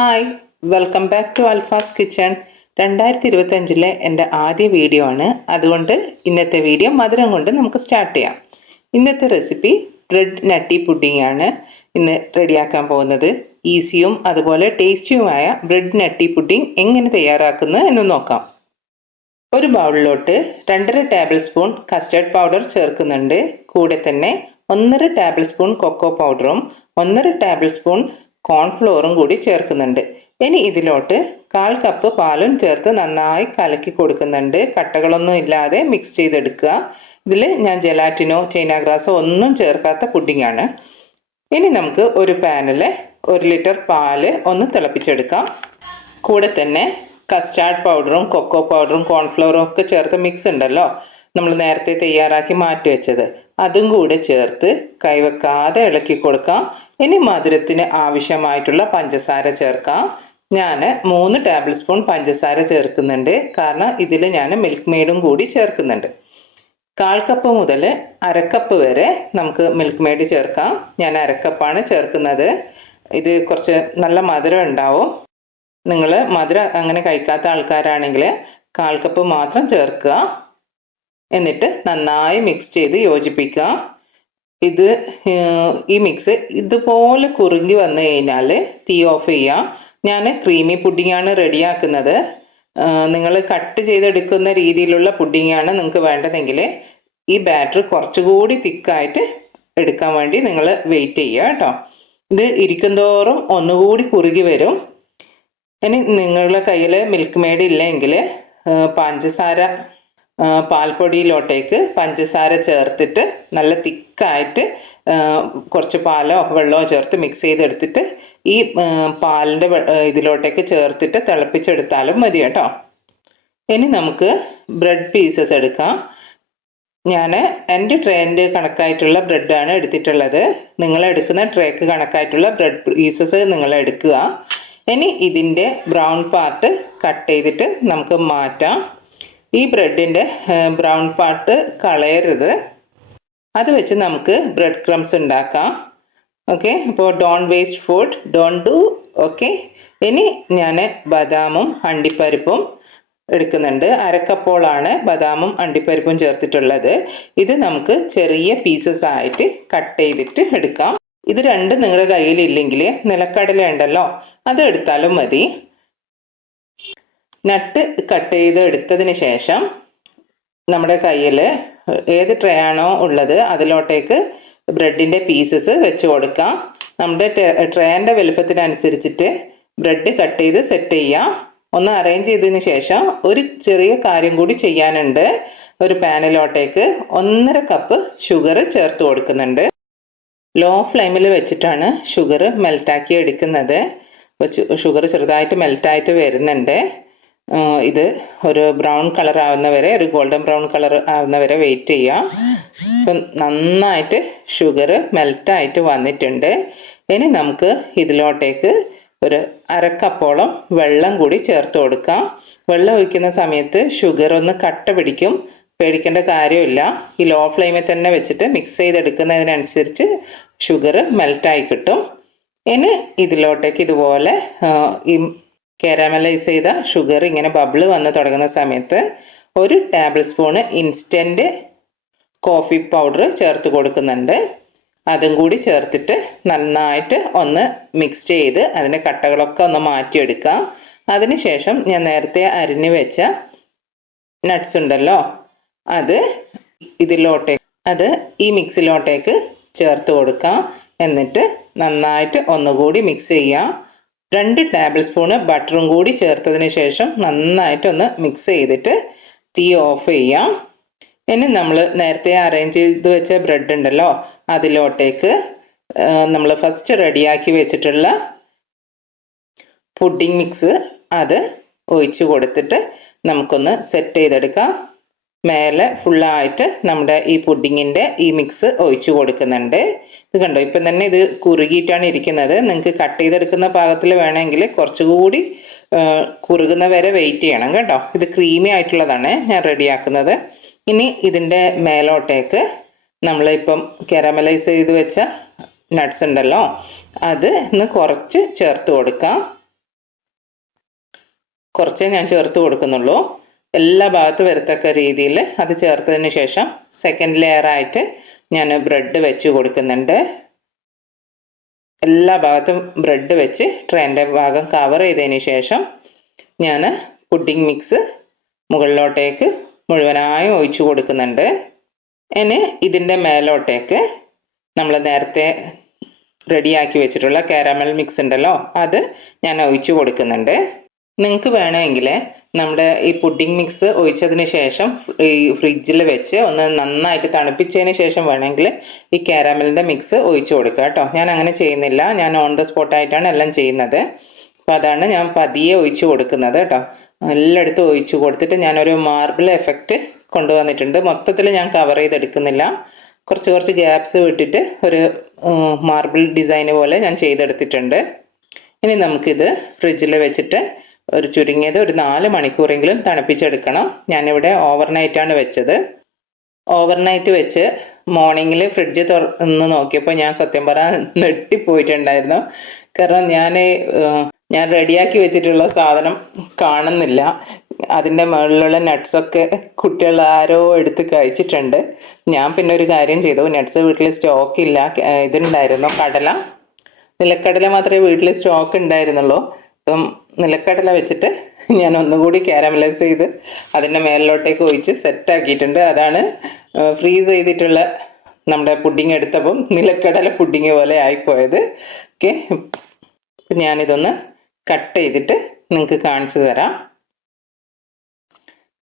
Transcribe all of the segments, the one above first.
Hi welcome back to Alfas kitchen രണ്ടായിരത്തി ഇരുപത്തി അഞ്ചിലെ എന്റെ ആദ്യ വീഡിയോ ആണ്. അതുകൊണ്ട് ഇന്നത്തെ വീഡിയോ മധുരം കൊണ്ട് നമുക്ക് സ്റ്റാർട്ട് ചെയ്യാം. ഇന്നത്തെ റെസിപ്പി ബ്രെഡ് നട്ടി പുഡിംഗ് ആണ്. ഇന്ന് റെഡിയാക്കാൻ പോകുന്നത് ഈസിയും അതുപോലെ ടേസ്റ്റിയുമായ ബ്രെഡ് നട്ടി പുഡിംഗ് എങ്ങനെ തയ്യാറാക്കുന്നു എന്ന് നോക്കാം. ഒരു ബൗളിലോട്ട് രണ്ടര ടേബിൾ സ്പൂൺ കസ്റ്റർഡ് പൗഡർ ചേർക്കുന്നുണ്ട്. കൂടെ തന്നെ ഒന്നര ടേബിൾ സ്പൂൺ കൊക്കോ പൗഡറും ഒന്നര ടേബിൾ സ്പൂൺ കോൺഫ്ലോറും കൂടി ചേർക്കുന്നുണ്ട്. ഇനി ഇതിലോട്ട് കാൽ കപ്പ് പാലും ചേർത്ത് നന്നായി കലക്കി കൊടുക്കുന്നുണ്ട്. കട്ടകളൊന്നും ഇല്ലാതെ മിക്സ് ചെയ്തെടുക്കുക. ഇതിൽ ഞാൻ ജെലാറ്റിനോ ചൈനാഗ്രാസോ ഒന്നും ചേർക്കാത്ത പുഡിംഗ് ആണ്. ഇനി നമുക്ക് ഒരു പാനിൽ ഒരു ലിറ്റർ പാൽ ഒന്ന് തിളപ്പിച്ചെടുക്കാം. കൂടെ തന്നെ കസ്റ്റാർഡ് പൗഡറും കൊക്കോ പൗഡറും കോൺഫ്ലവറും ഒക്കെ ചേർത്ത് മിക്സ് ഉണ്ടല്ലോ. നമ്മൾ നേരത്തെ തയ്യാറാക്കി മാറ്റി വെച്ചത്. അതും കൂടെ ചേർത്ത് കൈവെക്കാതെ ഇളക്കി കൊടുക്കാം. ഇനി മധുരത്തിന് ആവശ്യമായിട്ടുള്ള പഞ്ചസാര ചേർക്കാം. ഞാൻ മൂന്ന് ടേബിൾ സ്പൂൺ പഞ്ചസാര ചേർക്കുന്നുണ്ട്. കാരണം ഇതിൽ ഞാൻ മിൽക്ക് മെയ്ഡും കൂടി ചേർക്കുന്നുണ്ട്. കാൽ കപ്പ് മുതൽ അരക്കപ്പ് വരെ നമുക്ക് മിൽക്ക് മെയ്ഡ് ചേർക്കാം. ഞാൻ അരക്കപ്പാണ് ചേർക്കുന്നത്. ഇത് കുറച്ച് നല്ല മധുരം ഉണ്ടാവും. നിങ്ങൾ മധുരം അങ്ങനെ കഴിക്കാത്ത ആൾക്കാരാണെങ്കിൽ കാൽ കപ്പ് മാത്രം ചേർക്കുക. എന്നിട്ട് നന്നായി മിക്സ് ചെയ്ത് യോജിപ്പിക്കുക. ഇത് ഈ മിക്സ് ഇതുപോലെ കുറുകി വന്നു കഴിഞ്ഞാൽ തീ ഓഫ് ചെയ്യുക. ഞാൻ ക്രീമി പുഡിങ്ങാണ് റെഡിയാക്കുന്നത് നിങ്ങൾ കട്ട് ചെയ്തെടുക്കുന്ന രീതിയിലുള്ള പുഡിങ്ങാണ് നിങ്ങൾക്ക് വേണ്ടതെങ്കിൽ ഈ ബാറ്റർ കുറച്ചുകൂടി തിക്കായിട്ട് എടുക്കാൻ വേണ്ടി നിങ്ങൾ വെയിറ്റ് ചെയ്യുക കേട്ടോ. ഇത് ഇരിക്കുന്തോറും ഒന്നുകൂടി കുറുകി വരും. ഇനി നിങ്ങളുടെ കയ്യിൽ മിൽക്ക് മെയ്ഡ് ഇല്ലെങ്കിൽ പഞ്ചസാര പാൽപ്പൊടിയിലോട്ടേക്ക് പഞ്ചസാര ചേർത്തിട്ട് നല്ല തിക്കായിട്ട് കുറച്ച് പാലോ വെള്ളമോ ചേർത്ത് മിക്സ് ചെയ്തെടുത്തിട്ട് ഈ പാലിന്റെ ഇതിലോട്ടേക്ക് ചേർത്തിട്ട് തിളപ്പിച്ചെടുത്താലും മതി കേട്ടോ. ഇനി നമുക്ക് ബ്രെഡ് പീസസ് എടുക്കാം. ഞാൻ എന്റെ ട്രേന്റെ കണക്കായിട്ടുള്ള ബ്രെഡാണ് എടുത്തിട്ടുള്ളത്. നിങ്ങൾ എടുക്കുന്ന ട്രേക്ക് കണക്കായിട്ടുള്ള ബ്രെഡ് പീസസ് നിങ്ങൾ എടുക്കുക. ഇനി ഇതിന്റെ ബ്രൗൺ പാർട്ട് കട്ട് ചെയ്തിട്ട് നമുക്ക് മാറ്റാം. ഈ ബ്രെഡിന്റെ ബ്രൗൺ പാർട്ട് കളയരുത്. അത് വെച്ച് നമുക്ക് ബ്രെഡ് ക്രംസ് ഉണ്ടാക്കാം. ഓക്കെ അപ്പോൾ don't waste food don't do okay ഇനി ഞാൻ ബദാമും അണ്ടിപ്പരിപ്പും എടുക്കുന്നുണ്ട്. അരക്കപ്പോളാണ് ബദാമും അണ്ടിപ്പരിപ്പും ചേർത്തിട്ടുള്ളത്. ഇത് നമുക്ക് ചെറിയ പീസസ് ആയിട്ട് കട്ട് ചെയ്തിട്ട് എടുക്കാം. ഇത് രണ്ടും നിങ്ങളുടെ കയ്യിൽ ഇല്ലെങ്കിൽ നിലക്കടല ഉണ്ടല്ലോ അത് എടുത്താലും മതി. നട്ട് കട്ട് ചെയ്ത് എടുത്തതിന് ശേഷം നമ്മുടെ കയ്യിൽ ഏത് ട്രേ ആണോ ഉള്ളത് അതിലോട്ടേക്ക് ബ്രെഡിന്റെ പീസസ് വെച്ച് കൊടുക്കാം. നമ്മുടെ ട്രേന്റെ വലുപ്പത്തിനനുസരിച്ചിട്ട് ബ്രെഡ് കട്ട് ചെയ്ത് സെറ്റ് ചെയ്യാം. ഒന്ന് അറേഞ്ച് ചെയ്തതിന് ശേഷം ഒരു ചെറിയ കാര്യം കൂടി ചെയ്യാനുണ്ട്. ഒരു പാനിലോട്ടേക്ക് ഒന്നര കപ്പ് ഷുഗർ ചേർത്ത് കൊടുക്കുന്നുണ്ട്. ലോ ഫ്ലെയിമിൽ വെച്ചിട്ടാണ് ഷുഗർ മെൽറ്റാക്കി എടുക്കുന്നത്. ഷുഗർ ചെറുതായിട്ട് മെൽറ്റായിട്ട് വരുന്നുണ്ട്. ഇത് ഒരു ബ്രൗൺ കളർ ആവുന്ന വരെ ഒരു ഗോൾഡൻ ബ്രൗൺ കളർ ആവുന്ന വരെ വെയിറ്റ് ചെയ്യാം. ഇപ്പം നന്നായിട്ട് ഷുഗർ മെൽറ്റായിട്ട് വന്നിട്ടുണ്ട്. ഇനി നമുക്ക് ഇതിലോട്ടേക്ക് ഒരു അരക്കപ്പോളം വെള്ളം കൂടി ചേർത്ത് കൊടുക്കാം. വെള്ളം ഒഴിക്കുന്ന സമയത്ത് ഷുഗർ ഒന്ന് കട്ട പിടിക്കും. പേടിക്കേണ്ട കാര്യമില്ല. ഈ ലോ ഫ്ലെയിമിൽ തന്നെ വെച്ചിട്ട് മിക്സ് ചെയ്തെടുക്കുന്നതിനനുസരിച്ച് ഷുഗർ മെൽറ്റായി കിട്ടും. ഇനി ഇതിലോട്ടേക്ക് ഇതുപോലെ ഈ കാരമലൈസ് ചെയ്ത ഷുഗർ ഇങ്ങനെ ബബിൾ വന്ന് തുടങ്ങുന്ന സമയത്ത് ഒരു tablespoon instant coffee powder ചേർത്ത് കൊടുക്കുന്നുണ്ട്. അതും കൂടി ചേർത്തിട്ട് നന്നായിട്ട് ഒന്ന് മിക്സ് ചെയ്ത് അതിന്റെ കട്ടകളൊക്കെ ഒന്ന് മാറ്റിയെടുക്കാം. അതിനുശേഷം ഞാൻ നേരത്തെ അരിഞ്ഞു വെച്ച നട്ട്സ് ഉണ്ടല്ലോ അത് ഇതിലോട്ടേ അത് ഈ മിക്സിലോട്ടേക്ക് ചേർത്ത് കൊടുക്കാം. എന്നിട്ട് നന്നായിട്ട് ഒന്നുകൂടി മിക്സ് ചെയ്യാം. രണ്ട് ടേബിൾ സ്പൂണ് ബട്ടറും കൂടി ചേർത്തതിന് ശേഷം നന്നായിട്ടൊന്ന് മിക്സ് ചെയ്തിട്ട് തീ ഓഫ് ചെയ്യാം. ഇനി നമ്മൾ നേരത്തെ അറേഞ്ച് ചെയ്ത് വെച്ച ബ്രെഡ് ഉണ്ടല്ലോ അതിലോട്ടേക്ക് നമ്മൾ ഫസ്റ്റ് റെഡിയാക്കി വെച്ചിട്ടുള്ള പുഡിംഗ് മിക്സ് അത് ഒഴിച്ചു കൊടുത്തിട്ട് നമുക്കൊന്ന് സെറ്റ് ചെയ്തെടുക്കാം. മേലെ ഫുള്ളായിട്ട് നമ്മുടെ ഈ പുഡിങ്ങിന്റെ ഈ മിക്സ് ഒഴിച്ചു കൊടുക്കുന്നുണ്ട്. ഇത് കണ്ടോ? ഇപ്പം തന്നെ ഇത് കുറുകിയിട്ടാണ് ഇരിക്കുന്നത്. നിങ്ങൾക്ക് കട്ട് ചെയ്തെടുക്കുന്ന പാകത്തിൽ വേണമെങ്കിൽ കുറച്ചുകൂടി കുറുകുന്ന വരെ വെയിറ്റ് ചെയ്യണം കേട്ടോ. ഇത് ക്രീമി ആയിട്ടുള്ളതാണ് ഞാൻ റെഡിയാക്കുന്നത് ഇനി ഇതിന്റെ മേലോട്ടേക്ക് നമ്മളിപ്പം കാരമലൈസ് ചെയ്ത് വെച്ച നട്ട്സ് ഉണ്ടല്ലോ അത് ഇന്ന് കുറച്ച് ചേർത്ത് കൊടുക്കാം. കുറച്ചേ ഞാൻ ചേർത്ത് കൊടുക്കുന്നുള്ളൂ. എല്ലാ ഭാഗത്തും വരത്തക്ക രീതിയിൽ അത് ചേർത്തതിന് ശേഷം സെക്കൻഡ് ലെയർ ആയിട്ട് ഞാൻ ബ്രെഡ് വെച്ച് കൊടുക്കുന്നുണ്ട്. എല്ലാ ഭാഗത്തും ബ്രെഡ് വെച്ച് ട്രെയിന്റെ ഭാഗം കവർ ചെയ്തതിന് ശേഷം ഞാൻ പുഡിംഗ് മിക്സ് മുകളിലോട്ടേക്ക് മുഴുവനായും ഒഴിച്ച് കൊടുക്കുന്നുണ്ട്. ഇനി ഇതിന്റെ മേലോട്ടേക്ക് നമ്മൾ നേരത്തെ റെഡിയാക്കി വെച്ചിട്ടുള്ള കാരമൽ മിക്സ് ഉണ്ടല്ലോ അത് ഞാൻ ഒഴിച്ചു കൊടുക്കുന്നുണ്ട്. നിങ്ങൾക്ക് വേണമെങ്കിൽ നമ്മുടെ ഈ പുഡിംഗ് മിക്സ് ഒഴിച്ചതിന് ശേഷം ഈ ഫ്രിഡ്ജിൽ വെച്ച് ഒന്ന് നന്നായിട്ട് തണുപ്പിച്ചതിന് ശേഷം വേണമെങ്കിൽ ഈ കാരമലിന്റെ മിക്സ് ഒഴിച്ചു കൊടുക്കുക കേട്ടോ. ഞാൻ അങ്ങനെ ചെയ്യുന്നില്ല. ഞാൻ ഓൺ ദ സ്പോട്ടായിട്ടാണ് എല്ലാം ചെയ്യുന്നത്. അപ്പോൾ അതാണ് ഞാൻ പതിയെ ഒഴിച്ചു കൊടുക്കുന്നത് കേട്ടോ. എല്ലായിടത്തും ഒഴിച്ചു കൊടുത്തിട്ട് ഞാനൊരു മാർബിൾ എഫക്റ്റ് കൊണ്ടുവന്നിട്ടുണ്ട്. മൊത്തത്തിൽ ഞാൻ കവർ ചെയ്തെടുക്കുന്നില്ല. കുറച്ച് കുറച്ച് ഗ്യാപ്സ് വിട്ടിട്ട് ഒരു മാർബിൾ ഡിസൈന് പോലെ ഞാൻ ചെയ്തെടുത്തിട്ടുണ്ട്. ഇനി നമുക്കിത് ഫ്രിഡ്ജിൽ വെച്ചിട്ട് ഒരു ചുരുങ്ങിയത് ഒരു നാല് മണിക്കൂറെങ്കിലും തണുപ്പിച്ചെടുക്കണം. ഞാനിവിടെ ഓവർനൈറ്റാണ് വെച്ചത്. ഓവർനൈറ്റ് വെച്ച് മോർണിംഗിൽ ഫ്രിഡ്ജ് തുറന്ന് നോക്കിയപ്പോൾ ഞാൻ സത്യം പറയാൻ നെട്ടിപ്പോയിട്ടുണ്ടായിരുന്നു കാരണം ഞാൻ ഞാൻ റെഡിയാക്കി വെച്ചിട്ടുള്ള സാധനം കാണുന്നില്ല. അതിന്റെ മുകളിലുള്ള നട്ട്സൊക്കെ കുട്ടികൾ ആരോ എടുത്ത് കഴിച്ചിട്ടുണ്ട്. ഞാൻ പിന്നെ ഒരു കാര്യം ചെയ്തു. നട്ട്സ് വീട്ടിൽ സ്റ്റോക്ക് ഇല്ല. ഇതുണ്ടായിരുന്നു. കടല. നിലക്കടല മാത്രമേ വീട്ടിൽ സ്റ്റോക്ക് ഉണ്ടായിരുന്നുള്ളൂ. അപ്പം നിലക്കടല വെച്ചിട്ട് ഞാൻ ഒന്നുകൂടി കാരമലൈസ് ചെയ്ത് അതിന്റെ മേലിലോട്ടേക്ക് ഒഴിച്ച് സെറ്റ് ആക്കിയിട്ടുണ്ട്. അതാണ് ഫ്രീസ് ചെയ്തിട്ടുള്ള നമ്മുടെ പുഡിങ് എടുത്തപ്പം നിലക്കടല പുഡിങ് പോലെ ആയിപ്പോയത്. ഓക്കെ ഞാനിതൊന്ന് കട്ട് ചെയ്തിട്ട് നിങ്ങൾക്ക് കാണിച്ചു തരാം.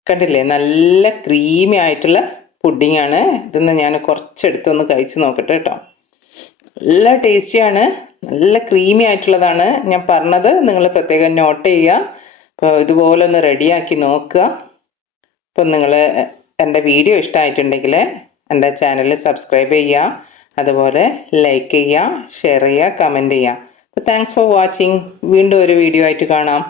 കണ്ടില്ലേ? നല്ല ക്രീമി ആയിട്ടുള്ള പുഡിംഗ് ആണ്. ഇതൊന്ന് ഞാൻ കുറച്ചെടുത്തൊന്ന് കഴിച്ചു നോക്കട്ടെ കേട്ടോ. നല്ല ടേസ്റ്റിയാണ് നല്ല ക്രീമി ആയിട്ടുള്ളതാണ് ഞാൻ പറഞ്ഞത്. നിങ്ങൾ പ്രത്യേകം നോട്ട് ചെയ്യുക. അപ്പോൾ ഇതുപോലെ ഒന്ന് റെഡിയാക്കി നോക്കുക. അപ്പം നിങ്ങൾ എന്റെ വീഡിയോ ഇഷ്ടമായിട്ടുണ്ടെങ്കിൽ എന്റെ ചാനൽ സബ്സ്ക്രൈബ് ചെയ്യുക. അതുപോലെ ലൈക്ക് ചെയ്യുക ഷെയർ ചെയ്യുക കമന്റ് ചെയ്യുക. അപ്പോൾ താങ്ക്സ് ഫോർ വാച്ചിങ് വീണ്ടും ഒരു വീഡിയോ ആയിട്ട് കാണാം.